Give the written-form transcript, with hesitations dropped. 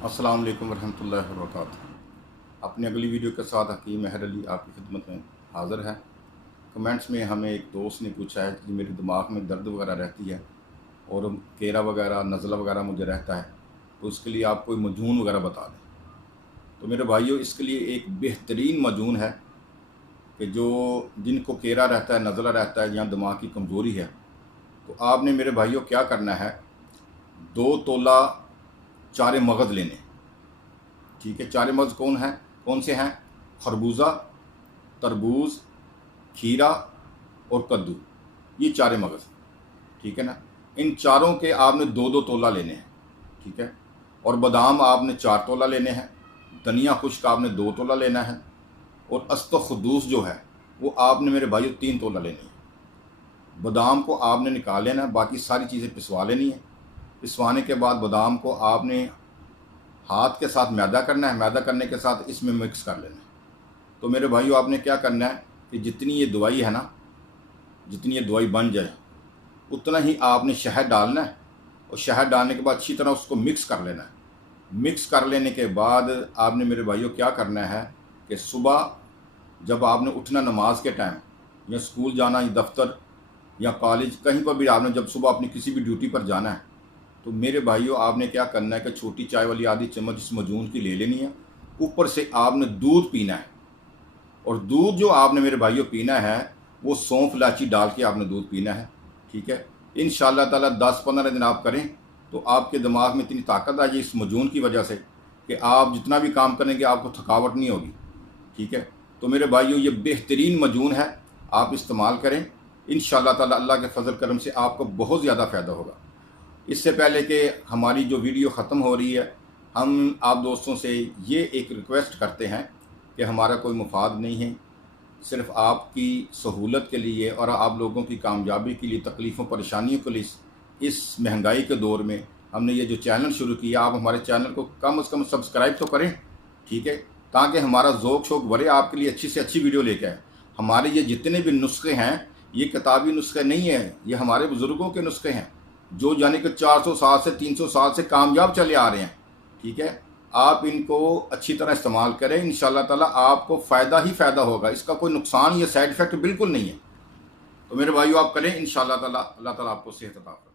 अस्सलाम वालेकुम रहमतुल्लाहि व बरकातुहू। अपनी अगली वीडियो के साथ हकीम महर अली आपकी खिदमत में हाज़िर है। कमेंट्स में हमें एक दोस्त ने पूछा है कि मेरे दिमाग में दर्द वगैरह रहती है और केरा वगैरह नज़ला वगैरह मुझे रहता है, तो उसके लिए आप कोई मजून वगैरह बता दें। तो मेरे भाइयों, इसके लिए एक बेहतरीन मजून है कि जो जिनको केरा रहता है, नज़ला रहता है या दिमाग की कमज़ोरी है, तो आपने मेरे भाइयों क्या करना है, 2 तोला चारे मगज़ लेने। ठीक है, चारे मगज़ कौन से हैं? खरबूजा, तरबूज, खीरा और कद्दू, ये चारे मगज़। ठीक है ना, इन चारों के आपने 2-2 तोला लेने हैं। ठीक है, और बादाम आपने 4 तोला लेने हैं। धनिया खुश्क आपने 2 तोला लेना है। और अस्त खदूस जो है वो आपने मेरे भाइयों 3 तोला लेनी है। बादाम को आपने निकाल लेना है, बाकी सारी चीज़ें पिसवा लेनी है। पिसवाने के बाद बादाम को आपने हाथ के साथ मैदा करना है, मैदा करने के साथ इसमें मिक्स कर लेना है। तो मेरे भाइयों, आपने क्या करना है कि जितनी ये दवाई है ना, जितनी ये दवाई बन जाए उतना ही आपने शहद डालना है, और शहद डालने के बाद अच्छी तरह उसको मिक्स कर लेना है। मिक्स कर लेने के बाद आपने मेरे भाइयों क्या करना है कि सुबह जब आपने उठना नमाज के टाइम, या स्कूल जाना, या दफ्तर या कॉलेज, कहीं पर भी आपने जब सुबह अपनी किसी भी ड्यूटी पर जाना है, तो मेरे भाइयों आपने क्या करना है कि छोटी चाय वाली आधी चम्मच इस मजून की ले लेनी है। ऊपर से आपने दूध पीना है, और दूध जो आपने मेरे भाइयों पीना है वो सौंफ इलायची डाल के आपने दूध पीना है। ठीक है, इंशाअल्लाह ताला 10-15 दिन आप करें तो आपके दिमाग में इतनी ताकत आ जाए इस मजून की वजह से कि आप जितना भी काम करेंगे आपको थकावट नहीं होगी। ठीक है, तो मेरे भाइयों ये बेहतरीन मजून है, आप इस्तेमाल करें। इंशाअल्लाह ताला अल्लाह के फजल करम से आपको बहुत ज़्यादा फ़ायदा होगा। इससे पहले कि हमारी जो वीडियो ख़त्म हो रही है, हम आप दोस्तों से ये एक रिक्वेस्ट करते हैं कि हमारा कोई मुफाद नहीं है, सिर्फ़ आपकी सहूलत के लिए और आप लोगों की कामयाबी के लिए, तकलीफ़ों परेशानियों के लिए इस महंगाई के दौर में हमने ये जो चैनल शुरू किया, आप हमारे चैनल को कम से कम सब्सक्राइब तो करें। ठीक है, ताकि हमारा ज़ौक़ शौक़ बढ़े, आपके लिए अच्छी से अच्छी वीडियो लेकर आए। हमारे ये जितने भी नुस्खे हैं ये किताबी नुस्खे नहीं हैं, ये हमारे बुज़ुर्गों के नुस्खे हैं जो यानी कि 400 साल से 300 साल से कामयाब चले आ रहे हैं। ठीक है, आप इनको अच्छी तरह इस्तेमाल करें, इंशाअल्लाह ताला आपको फ़ायदा ही फ़ायदा होगा, इसका कोई नुकसान या साइड इफ़ेक्ट बिल्कुल नहीं है। तो मेरे भाइयों आप करें, इंशाअल्लाह ताला अल्लाह ताला आपको सेहत अता फरमाए।